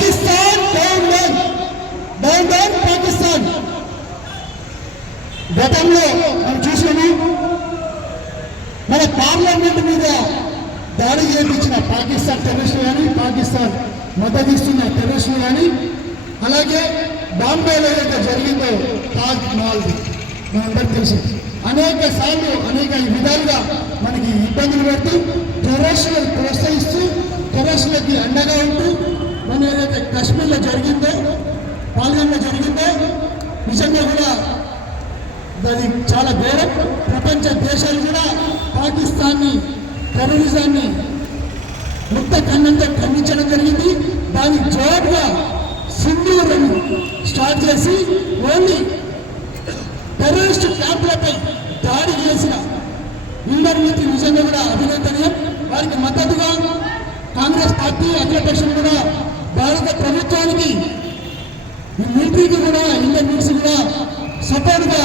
Pakistan down down Pakistan. గతంలో మనం చూసాము మన పార్లమెంట్ మీద దాడి చేయించిన పాకిస్తాన్ టెర్రరిస్టులు కానీ పాకిస్తాన్ మద్దతిస్తున్న టెర్రరిస్టులు కానీ అలాగే బాంబేలో ఏదైతే జరిగిందో తాజ్ మహల్ మనందరికీ తెలుసు. అనేక సార్లు అనేక విధాలుగా మనకి ఇబ్బందులు పెడుతూ టెర్రరిస్టులను ప్రోత్సహిస్తూ టెర్రరిస్టులకి అండగా ఉంటూ మన ఏదైతే కశ్మీర్లో జరిగిందో పాల్గొనలో జరిగిందో. నిజంగా కూడా అది చాలా ఘోరం. ప్రపంచ దేశాలు కూడా పాకిస్తాన్ని టెర్రరిజాన్ని ముక్త కన్నంతో ఖండించడం జరిగింది. దానికి జవాబుగా సింధూరును స్టార్ట్ చేసి ఓన్లీ టెర్రరిస్ట్ క్యాంపులపై దాడి చేసిన ఇందరి నిజంగా కూడా అభినందనీయం. వారికి మద్దతుగా కాంగ్రెస్ పార్టీ అఖిలపక్షం కూడా భారత ప్రభుత్వానికి ఈ మిలిటరీకి కూడా ఇండియన్ మిలిటరీ కూడా సపోర్ట్గా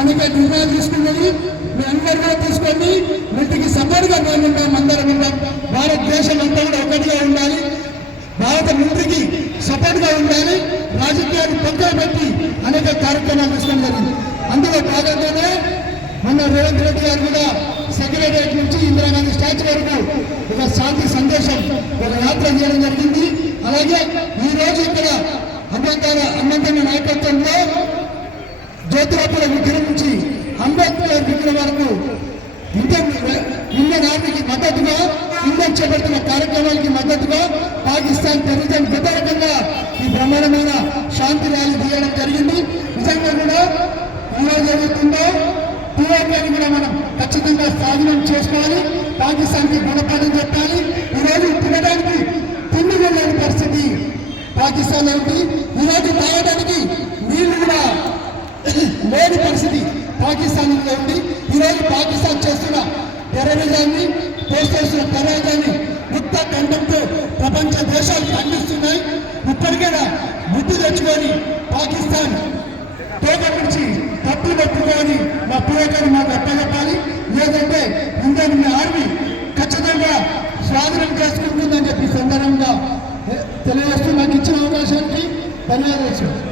అనేక నిర్ణయాలు తీసుకున్నది. మీ అందరు కూడా తీసుకోండి. మిలిటరీకి సపోర్ట్గా మేము ఉంటాం అందరం ఉంటాం. భారతదేశం అంతా కూడా ఒకటిగా ఉండాలి. భారత మిలిటరీకి సపోర్ట్గా ఉండాలి. రాజకీయాలు పక్కన పెట్టి అనేక కార్యక్రమాలు తీసుకోవడం జరిగింది. అందులో భాగంగానే మొన్న రేవంత్ రెడ్డి గారు కూడా సెక్రటరియట్ నుంచి ఇందిరాగాంధీ స్టాచ్యూ వరకు ఒక శాంతి సందేశం ఒక యాత్ర చేయడం జరిగింది అలాగే ఈ రోజు ఇక్కడ అంబేద్కర్ అంబేద్కర్ నాయకత్వంలో జ్యోతిరాపుల విగ్రహం నుంచి అంబేద్కర్ విగ్రహం వరకు ఇండియన్ ఆర్మీకి మద్దతుగా ఇండియన్ చేపడుతున్న కార్యక్రమానికి మద్దతుగా పాకిస్తాన్ తనిజం పెద్ద రకంగా ఈ బ్రహ్మాండమైన శాంతి ర్యాలీ తీయడం జరిగింది. నిజంగా కూడా ఎలా జరుగుతుందో టీఆర్పీని కూడా మనం ఖచ్చితంగా స్వాధీనం చేసుకోవాలి. పాకిస్తాన్కి గుణపాఠం చెప్పాలి. ఈరోజు పాకిస్తాన్ ఏమిటి? ఈరోజు తాగడానికి నీళ్ళు కూడా లేని పరిస్థితి పాకిస్తాన్లో ఉంది. ఈరోజు పాకిస్తాన్ చేస్తున్న టెర్రరిజాన్ని చేస్తున్న టెర్రరిజాన్ని ముక్త ఖండంతో ప్రపంచ దేశాలు ఖండిస్తున్నాయి. ఇప్పటికైనా బుద్ధి తెచ్చుకొని పాకిస్తాన్ తోట నుంచి తప్పులు పట్టుకొని మా పిల్లకాయలు మాకు అప్పచెప్పాలి. બનાવે છે